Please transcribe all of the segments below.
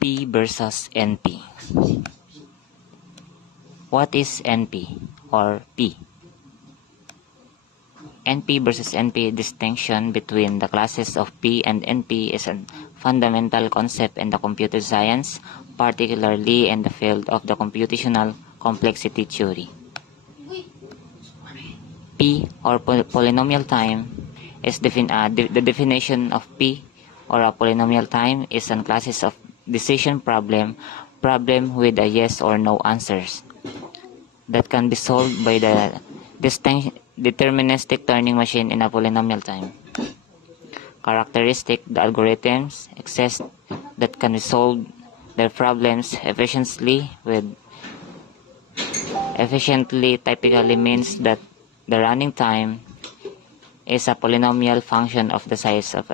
P versus NP. What is NP or P? NP versus NP distinction between the classes of P and NP is a fundamental concept in the computer science, particularly in the field of the computational complexity theory. P or polynomial time is the definition of P or a polynomial time is a classes of decision problem with a yes or no answers that can be solved by the deterministic Turing machine in a polynomial time. Characteristic: the algorithms exist that can resolve their problems efficiently typically means that the running time is a polynomial function of the size of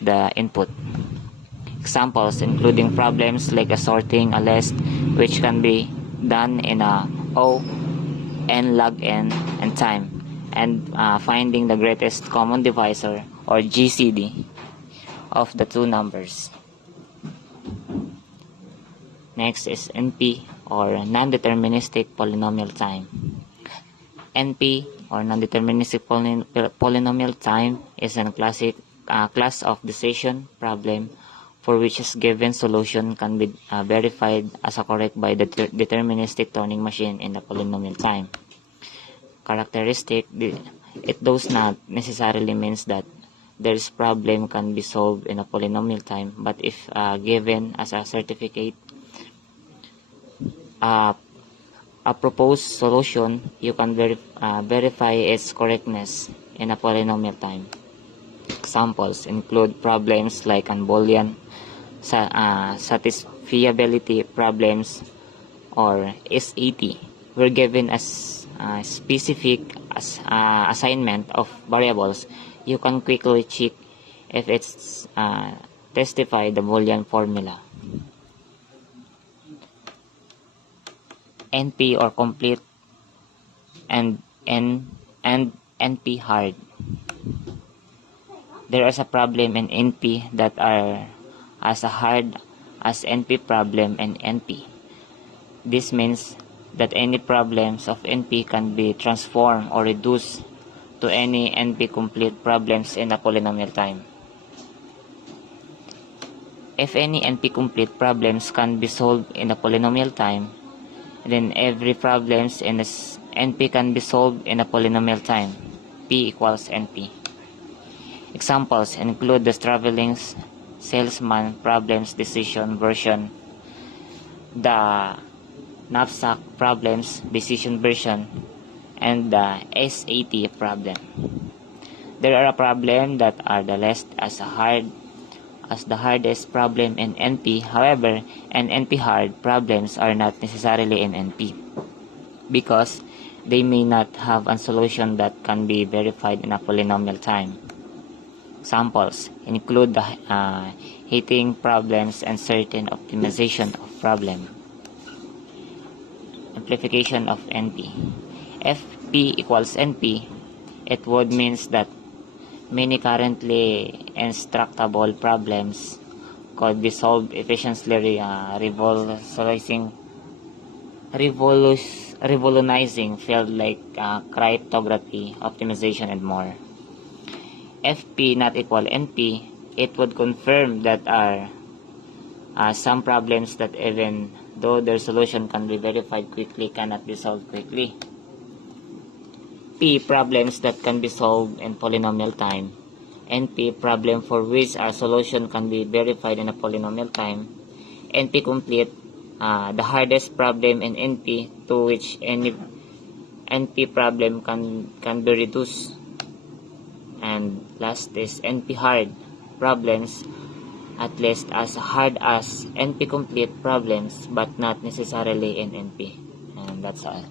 the input. Examples including problems like sorting a list, which can be done in a O, n log n, and time, and finding the greatest common divisor or GCD of the two numbers. Next is NP or non-deterministic polynomial time. NP or non-deterministic polynomial time is a class of decision problem for which a given solution can be verified as correct by the deterministic Turing machine in the polynomial time. Characteristic: it does not necessarily means that this problem can be solved in a polynomial time, but if given as a certificate a proposed solution, you can verify its correctness in a polynomial time. Examples include problems like Boolean satisfiability problems or SAT, where given a specific assignment of variables, you can quickly check if it's testify the Boolean formula. NP or complete and NP hard. There is a problem in NP that are as hard as NP problem in NP. This means that any problems of NP can be transformed or reduced to any NP complete problems in a polynomial time. If any NP complete problems can be solved in a polynomial time, then every problems in this NP can be solved in a polynomial time. P equals NP. Examples include the traveling salesman problems decision version, the knapsack problems decision version, and the SAT problem. There are problems that are the least as hard as the hardest problem in NP. However, NP hard problems are not necessarily in NP because they may not have a solution that can be verified in a polynomial time. Examples include the heating problems and certain optimization of problem. Amplification of NP. If P equals NP, it would means that many currently instructable problems could be solved efficiently, revolutionizing field like cryptography, optimization, and more. If P not equal NP, it would confirm that are some problems that even though their solution can be verified quickly, cannot be solved quickly. P problems that can be solved in polynomial time. NP problem for which our solution can be verified in a polynomial time. NP complete, the hardest problem in NP to which any NP problem can be reduced. And last is NP hard problems, at least as hard as NP complete problems, but not necessarily in NP. And that's all.